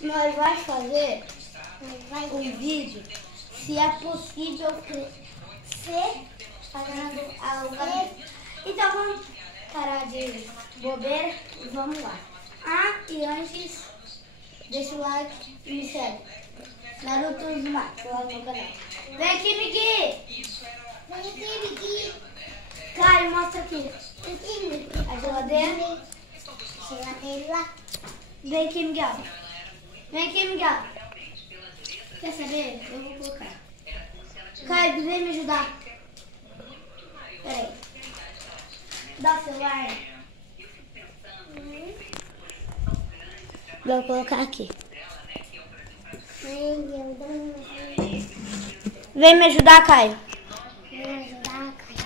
Nós vamos fazer um vídeo se é possível ser fazendo algo. Então vamos parar de bobeira e vamos lá. E antes, deixa o like e me segue. Naruto Uzumaki, lá no meu canal. Vem aqui, Miki! Vem aqui, Miki! Caio, mostra aqui. A geladeira. Geladeira. Vem aqui, Miguel. Vem aqui, Miguel. Quer saber? Eu vou colocar. Caio, vem me ajudar. Peraí. Dá o celular. Vou colocar aqui. Vem me ajudar, Caio. Vem me ajudar, Caio.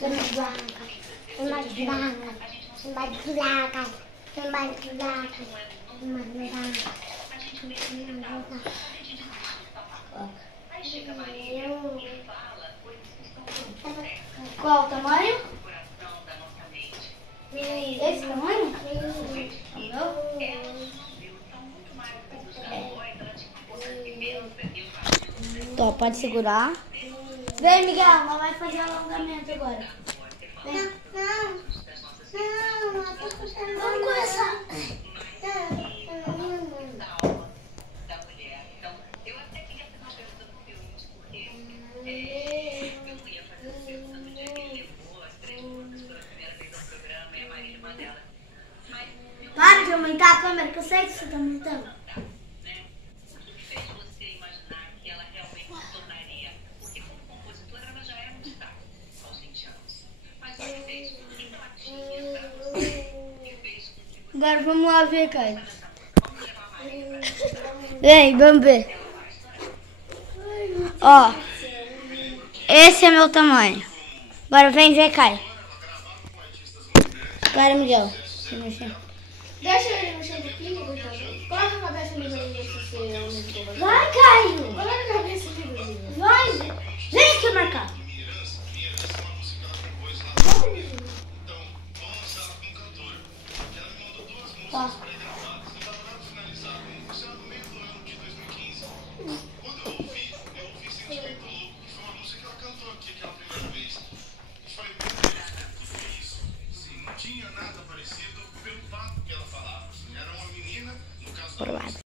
Vem me ajudar, Caio. Vem me ajudar, Caio. Vem me ajudar, Caio. Vem me ajudar, Caio. Vem me ajudar. Qual o tamanho? Esse tamanho? Então, pode segurar. Vem, Miguel, nós vamos fazer alongamento agora. Vem. Não, vamos começar. Para de aumentar a câmera, que eu sei que você está aumentando. Agora vamos lá ver, Caio. Vem, vamos ver. Ó, esse é meu tamanho. Agora vem ver, Caio. Para, Miguel. Deixa ele mexer um pouquinho, coloca a cabeça no livro se você Vai, Caio. Coloca a cabeça no livro. Vai.